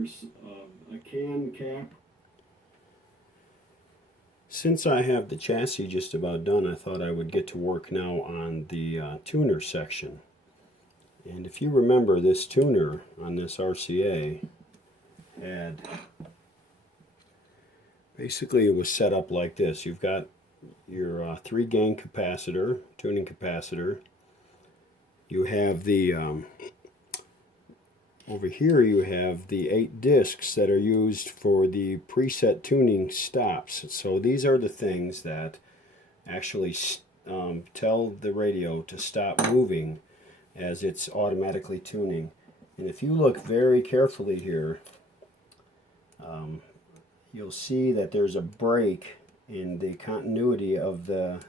there's a can cap. Since I have the chassis just about done, I thought I would get to work now on the tuner section. And if you remember, this tuner on this RCA had, basically it was set up like this. You've got your 3-gain capacitor, tuning capacitor. You have the, over here you have the 8 discs that are used for the preset tuning stops. So these are the things that actually tell the radio to stop moving as it's automatically tuning. And if you look very carefully here, you'll see that there's a break in the continuity of the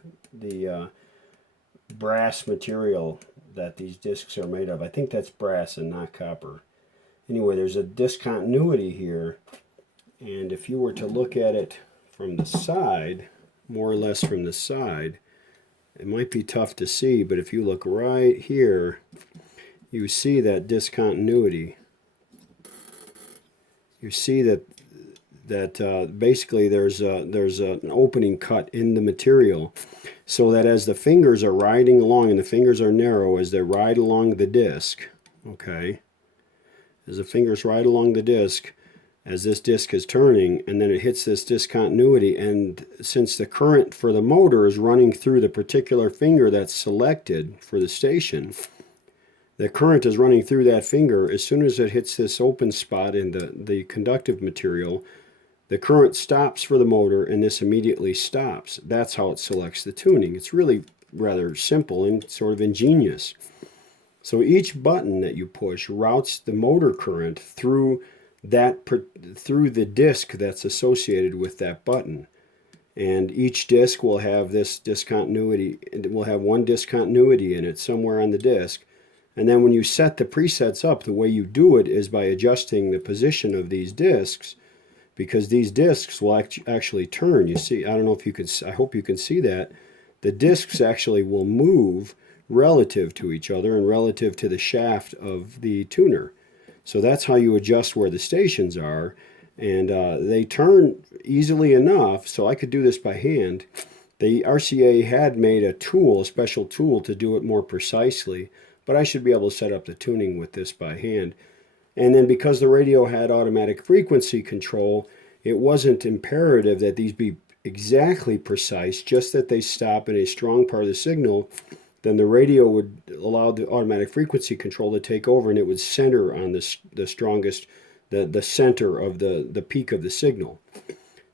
brass material that these discs are made of. I think that's brass and not copper. Anyway, there's a discontinuity here, and if you were to look at it from the side, more or less from the side, it might be tough to see, but if you look right here, you see that discontinuity. You see that basically there's an opening cut in the material, so that as the fingers are riding along, and the fingers are narrow as they ride along the disc, okay, as the fingers ride along the disc, as this disc is turning, and then it hits this discontinuity, and since the current for the motor is running through the particular finger that's selected for the station, the current is running through that finger. As soon as it hits this open spot in the conductive material, the current stops for the motor, and this immediately stops. That's how it selects the tuning. It's really rather simple and sort of ingenious. So each button that you push routes the motor current through the disc that's associated with that button. And each disc will have this discontinuity. It will have one discontinuity in it somewhere on the disc. And then when you set the presets up, the way you do it is by adjusting the position of these discs, because these discs will actually turn. You see, I don't know if you could, I hope you can see that. The discs actually will move relative to each other and relative to the shaft of the tuner. So that's how you adjust where the stations are. And they turn easily enough, so I could do this by hand. The RCA had made a tool, a special tool, to do it more precisely, but I should be able to set up the tuning with this by hand. And then because the radio had automatic frequency control, it wasn't imperative that these be exactly precise, just that they stop in a strong part of the signal. Then the radio would allow the automatic frequency control to take over, and it would center on the strongest, the center of the peak of the signal.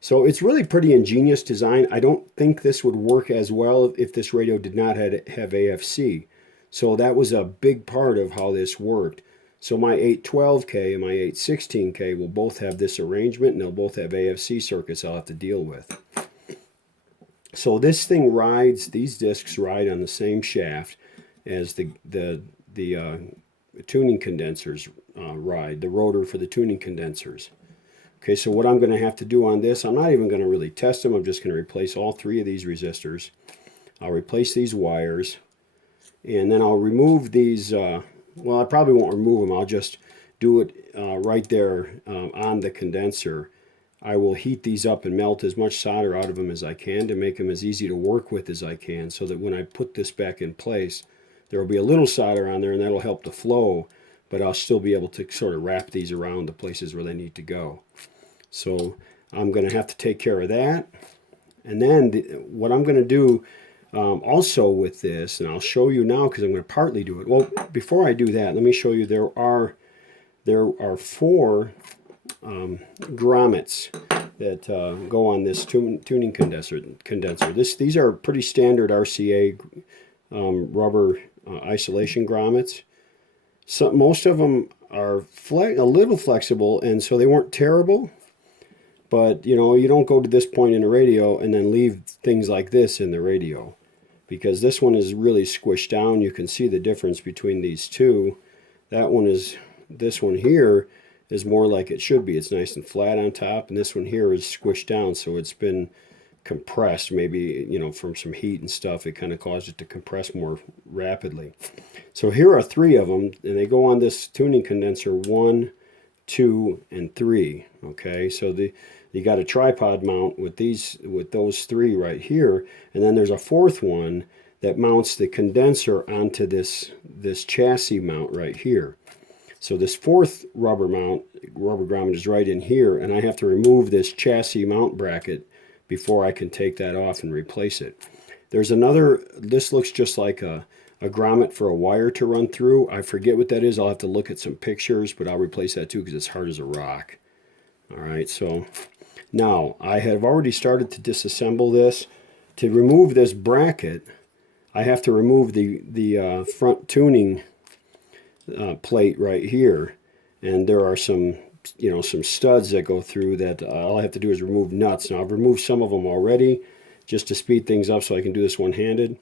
So it's really pretty ingenious design. I don't think this would work as well if this radio did not have AFC. So that was a big part of how this worked. So my 812K and my 816K will both have this arrangement, and they'll both have AFC circuits I'll have to deal with. So this thing rides, these discs ride on the same shaft as the tuning condensers ride, the rotor for the tuning condensers. Okay, so what I'm going to have to do on this, I'm not even going to really test them. I'm just going to replace all 3 of these resistors. I'll replace these wires, and then I'll remove these. Well, I probably won't remove them. I'll just do it right there on the condenser. I will heat these up and melt as much solder out of them as I can to make them as easy to work with as I can, so that when I put this back in place, there will be a little solder on there, and that'll help the flow, but I'll still be able to sort of wrap these around the places where they need to go. So I'm going to have to take care of that. And then what I'm going to do also with this, and I'll show you now because I'm going to partly do it. Well, before I do that, let me show you there are 4 grommets that go on this tuning condenser. These are pretty standard RCA rubber isolation grommets. So most of them are a little flexible, and so they weren't terrible. But you know, you don't go to this point in the radio and then leave things like this in the radio, because this one is really squished down. You can see the difference between these two. This one here is more like it should be. It's nice and flat on top, and this one here is squished down, so it's been compressed. Maybe, you know, from some heat and stuff, it kind of caused it to compress more rapidly. So here are 3 of them, and they go on this tuning condenser 1, 2, and 3. Okay, so you got a tripod mount with those 3 right here, and then there's a 4th one that mounts the condenser onto this chassis mount right here. So this 4th rubber grommet is right in here, and I have to remove this chassis mount bracket before I can take that off and replace it. There's another, this looks just like a grommet for a wire to run through. I forget what that is. I'll have to look at some pictures, but I'll replace that too because it's hard as a rock. All right, so now I have already started to disassemble this. To remove this bracket, I have to remove the front tuning plate right here, and there are some some studs that go through that. All I have to do is remove nuts. Now I've removed some of them already just to speed things up so I can do this one-handed.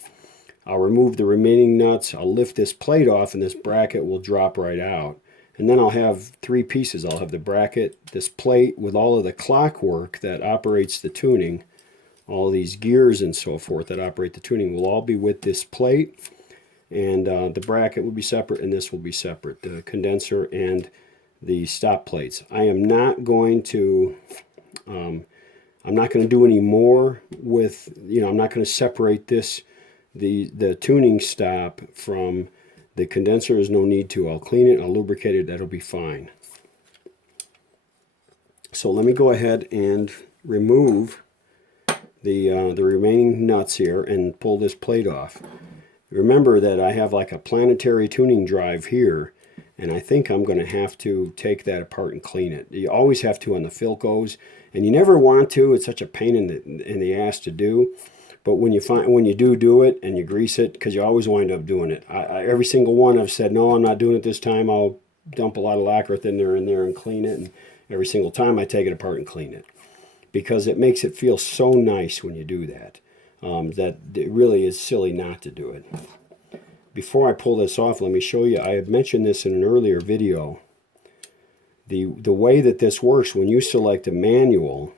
I'll remove the remaining nuts, I'll lift this plate off, and this bracket will drop right out. And then I'll have 3 pieces. I'll have the bracket, this plate with all of the clockwork that operates the tuning, all these gears and so forth that operate the tuning will all be with this plate, and the bracket will be separate and this will be separate, the condenser and the stop plates. I am not going to do any more with, I'm not going to separate this, the tuning stop from the condenser. Is no need to. I'll clean it, I'll lubricate it, that'll be fine. So let me go ahead and remove the remaining nuts here and pull this plate off. Remember that I have like a planetary tuning drive here, and I think I'm going to have to take that apart and clean it. You always have to on the Philcos, and you never want to. It's such a pain in the ass to do. But when you do it and you grease it, because you always wind up doing it. Every single one I've said, no, I'm not doing it this time. I'll dump a lot of lacquer thinner in there and clean it. And every single time I take it apart and clean it, because it makes it feel so nice when you do that. That it really is silly not to do it. Before I pull this off, let me show you. I had mentioned this in an earlier video. The way that this works, when you select manual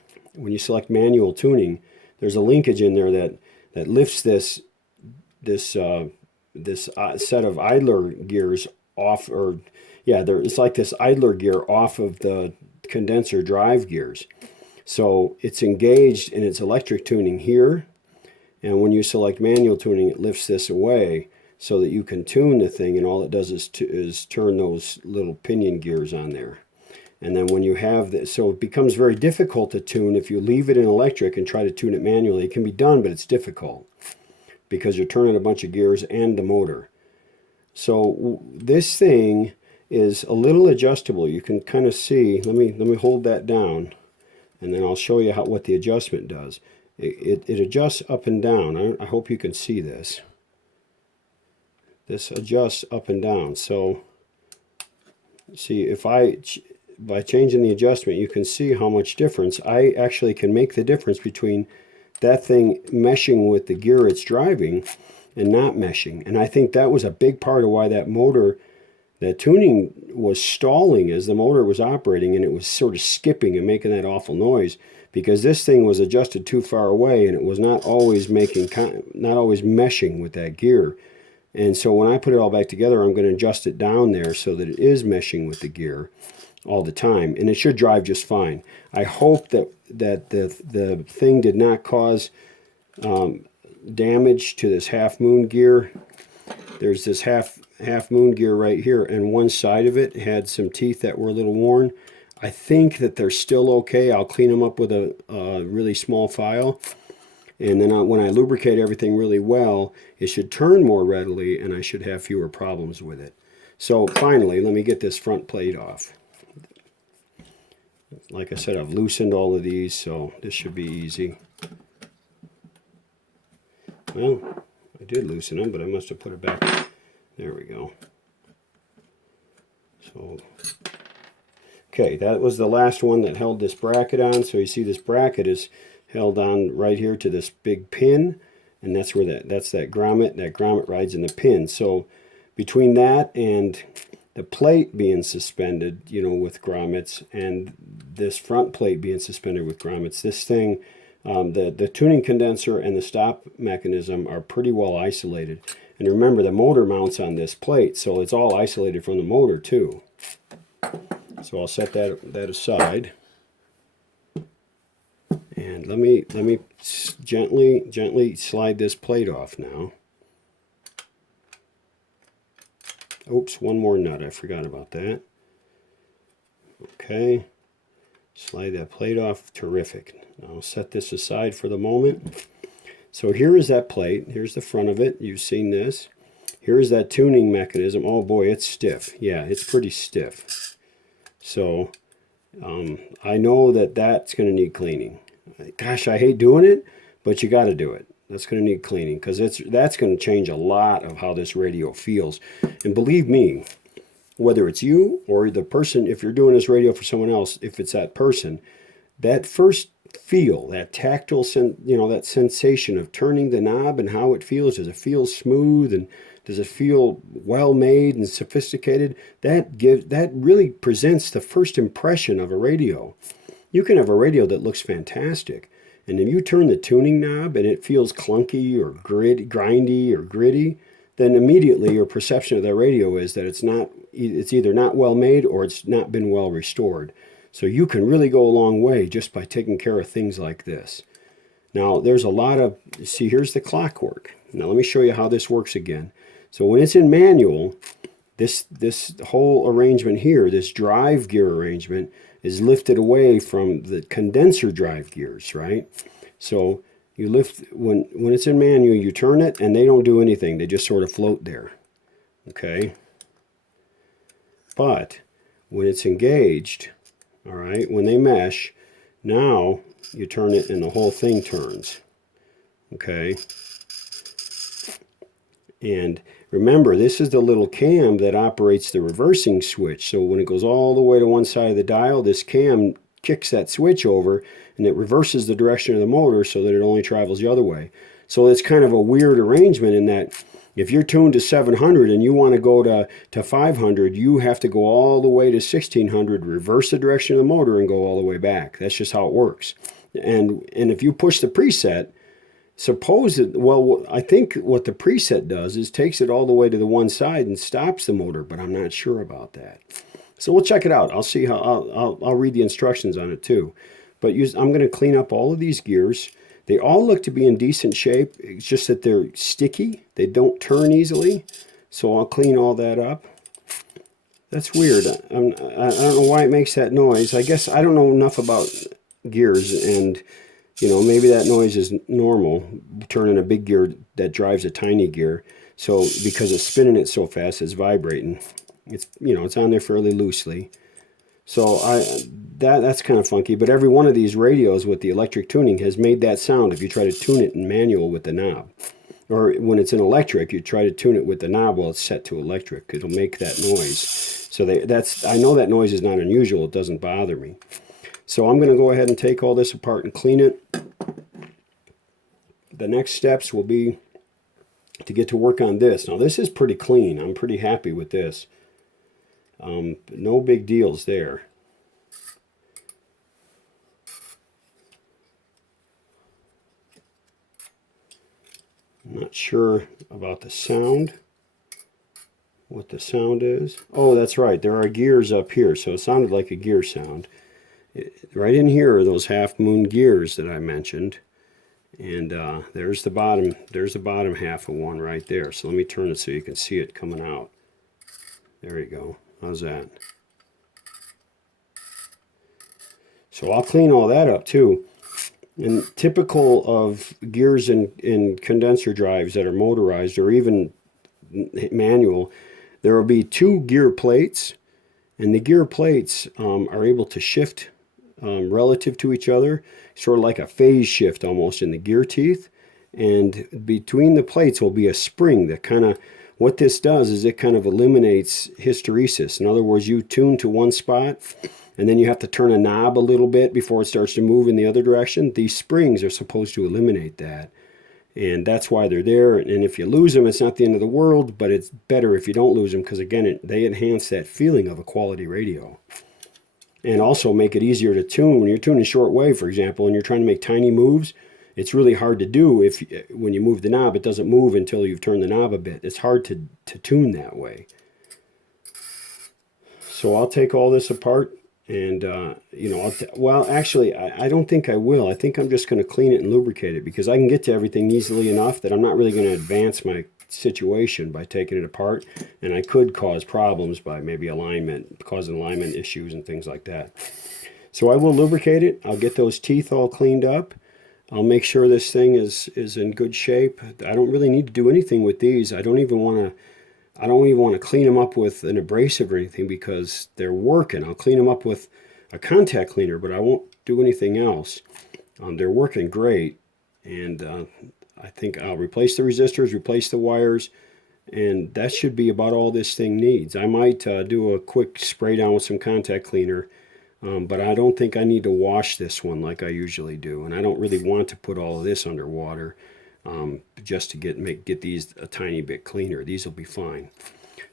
tuning, there's a linkage in there that lifts this set of idler gears off, it's like this idler gear off of the condenser drive gears. So it's engaged in its electric tuning here, and when you select manual tuning, it lifts this away so that you can tune the thing, and all it does is turn those little pinion gears on there. And then when you have this, so it becomes very difficult to tune if you leave it in electric and try to tune it manually. It can be done, but it's difficult because you're turning a bunch of gears and the motor. So this thing is a little adjustable. You can kind of see, let me hold that down, and then I'll show you what the adjustment does. It adjusts up and down. I hope you can see this. This adjusts up and down. So see, by changing the adjustment, you can see how much difference. I actually can make the difference between that thing meshing with the gear it's driving and not meshing. And I think that was a big part of why that tuning was stalling as the motor was operating, and it was sort of skipping and making that awful noise, because this thing was adjusted too far away, and it was not always meshing with that gear. And so when I put it all back together, I'm going to adjust it down there so that it is meshing with the gear all the time, and it should drive just fine. I hope that the thing did not cause damage to this half moon gear. There's this half moon gear right here, and one side of it had some teeth that were a little worn. I think that they're still okay. I'll clean them up with a really small file, and then when I lubricate everything really well, it should turn more readily, and I should have fewer problems with it. So finally, let me get this front plate off. Like I said, I've loosened all of these, so this should be easy. Well, I did loosen them, but I must have put it back. There we go. So, okay, that was the last one that held this bracket on. So you see this bracket is held on right here to this big pin, and that's where that's that grommet. That grommet rides in the pin. So between that and the plate being suspended, with grommets, and this front plate being suspended with grommets, this thing, the tuning condenser and the stop mechanism are pretty well isolated. And remember, the motor mounts on this plate, so it's all isolated from the motor too. So I'll set that aside. And let me gently slide this plate off now. Oops, one more nut. I forgot about that. Okay. Slide that plate off. Terrific. Now I'll set this aside for the moment. So here is that plate. Here's the front of it. You've seen this. Here's that tuning mechanism. Oh boy, it's stiff. Yeah, it's pretty stiff. So I know that that's going to need cleaning. Gosh, I hate doing it, but you got to do it. That's going to need cleaning because that's going to change a lot of how this radio feels. And believe me, whether it's you or the person, if you're doing this radio for someone else, if it's that person, that first feel, that tactile, that sensation of turning the knob and how it feels. Does it feel smooth and does it feel well made and sophisticated? That really presents the first impression of a radio. You can have a radio that looks fantastic, and if you turn the tuning knob and it feels clunky or grindy or gritty, then immediately your perception of that radio is that it's either not well made or it's not been well restored. So you can really go a long way just by taking care of things like this. Now there's a lot of, see, here's the clockwork. Now let me show you how this works again. So when it's in manual, this whole arrangement here, this drive gear arrangement, is lifted away from the condenser drive gears, right? So you lift, when it's in manual, you turn it and they don't do anything. They just sort of float there, okay? But when it's engaged, all right, when they mesh, now you turn it and the whole thing turns, okay? And remember, this is the little cam that operates the reversing switch. So when it goes all the way to one side of the dial, this cam kicks that switch over and it reverses the direction of the motor so that it only travels the other way. So it's kind of a weird arrangement in that if you're tuned to 700 and you want to go to 500, you have to go all the way to 1600, reverse the direction of the motor and go all the way back. That's just how it works. And if you push the preset, I think what the preset does is takes it all the way to the one side and stops the motor, but I'm not sure about that. So we'll check it out. I'll see how, I'll read the instructions on it too. But I'm going to clean up all of these gears. They all look to be in decent shape. It's just that they're sticky. They don't turn easily. So I'll clean all that up. That's weird. I don't know why it makes that noise. I guess I don't know enough about gears, and maybe that noise is normal, turning a big gear that drives a tiny gear. So because it's spinning it so fast, it's vibrating. It's on there fairly loosely. So that's kind of funky. But every one of these radios with the electric tuning has made that sound if you try to tune it in manual with the knob. Or when it's in electric, you try to tune it with the knob while it's set to electric. It'll make that noise. So I know that noise is not unusual. It doesn't bother me. So I'm going to go ahead and take all this apart and clean it. The next steps will be to get to work on this. Now this is pretty clean. I'm pretty happy with this. No big deals there. I'm not sure about the sound. What the sound is. Oh, that's right. There are gears up here. So it sounded like a gear sound. Right in here are those half moon gears that I mentioned, and there's the bottom half of one right there. So let me turn it so you can see it coming out. There you go. How's that? So I'll clean all that up too. And typical of gears in condenser drives that are motorized or even manual, there will be two gear plates, and the gear plates are able to shift relative to each other, sort of like a phase shift almost in the gear teeth. And between the plates will be a spring that kind of, what this does is it kind of eliminates hysteresis. In other words, you tune to one spot and then you have to turn a knob a little bit before it starts to move in the other direction. These springs are supposed to eliminate that. And that's why they're there. And if you lose them, it's not the end of the world, but it's better if you don't lose them because, again, they enhance that feeling of a quality radio. And also make it easier to tune. When you're tuning shortwave, for example, and you're trying to make tiny moves, it's really hard to do when you move the knob. It doesn't move until you've turned the knob a bit. It's hard to tune that way. So I'll take all this apart and, you know, well, actually, I don't think I will. I think I'm just going to clean it and lubricate it because I can get to everything easily enough that I'm not really going to advance my situation by taking it apart. And I could cause problems by maybe causing alignment issues and things like that. So I will lubricate it. I'll get those teeth all cleaned up. I'll make sure this thing is in good shape. I don't really need to do anything with these. I don't even want to clean them up with an abrasive or anything because they're working. I'll clean them up with a contact cleaner, but I won't do anything else. They're working great, and I think I'll replace the resistors, replace the wires, and that should be about all this thing needs. I might do a quick spray down with some contact cleaner, but I don't think I need to wash this one like I usually do, and I don't really want to put all of this underwater. Just to get these a tiny bit cleaner. These will be fine.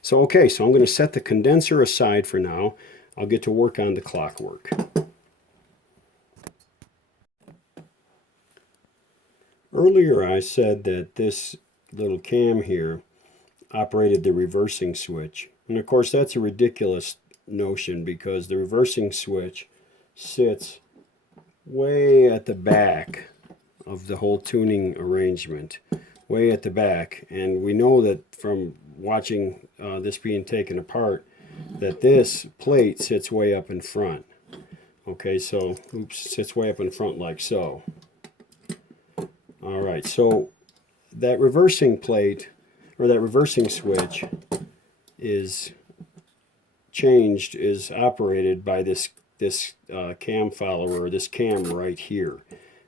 So okay, so I'm going to set the condenser aside for now. I'll get to work on the clockwork. Earlier I said that this little cam here operated the reversing switch. And of course that's a ridiculous notion because the reversing switch sits way at the back of the whole tuning arrangement, way at the back. And we know that from watching this being taken apart that this plate sits way up in front. Okay, so sits way up in front like so. All right, so that reversing plate or that reversing switch is operated by this cam follower, or this cam right here.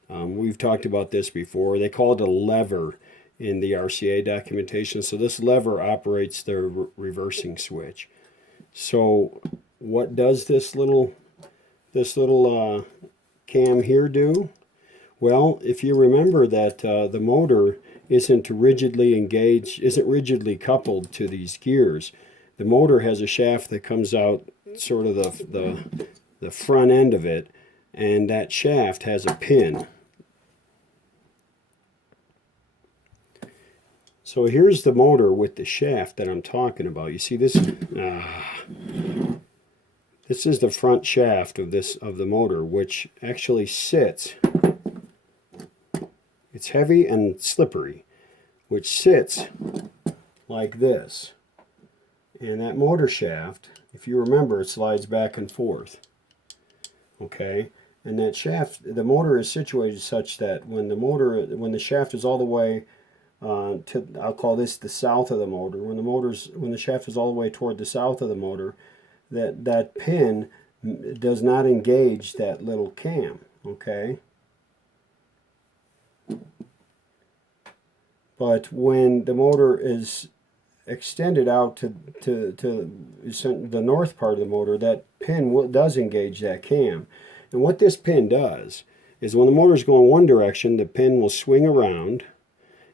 We've talked about this before. They call it a lever in the RCA documentation. So this lever operates the reversing switch. So what does this little cam here do? Well, if you remember that the motor isn't rigidly coupled to these gears. The motor has a shaft that comes out sort of the front end of it, and that shaft has a pin. So here's the motor with the shaft that I'm talking about. You see this? This is the front shaft of the motor, which actually sits. It's heavy and slippery, which sits like this. And that motor shaft, if you remember, it slides back and forth. Okay? And that shaft, the motor is situated such that when the shaft is all the way I'll call this the south of the motor. When the shaft is all the way toward the south of the motor, that pin does not engage that little cam. Okay. But when the motor is extended out to the north part of the motor, that pin does engage that cam. And what this pin does is when the motor is going one direction, the pin will swing around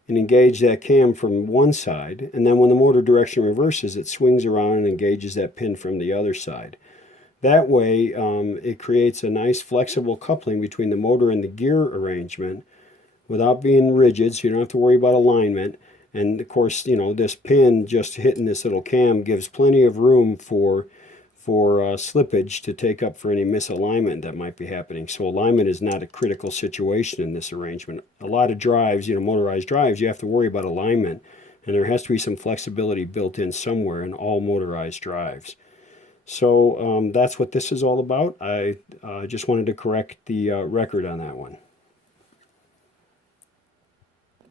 and engage that cam from one side, and then when the motor direction reverses, it swings around and engages that pin from the other side. That way, it creates a nice flexible coupling between the motor and the gear arrangement without being rigid, so you don't have to worry about alignment. And of course, you know, this pin just hitting this little cam gives plenty of room for slippage to take up for any misalignment that might be happening. So alignment is not a critical situation in this arrangement. A lot of drives, you know, motorized drives, you have to worry about alignment, and there has to be some flexibility built in somewhere in all motorized drives. So that's what this is all about. I just wanted to correct the record on that one.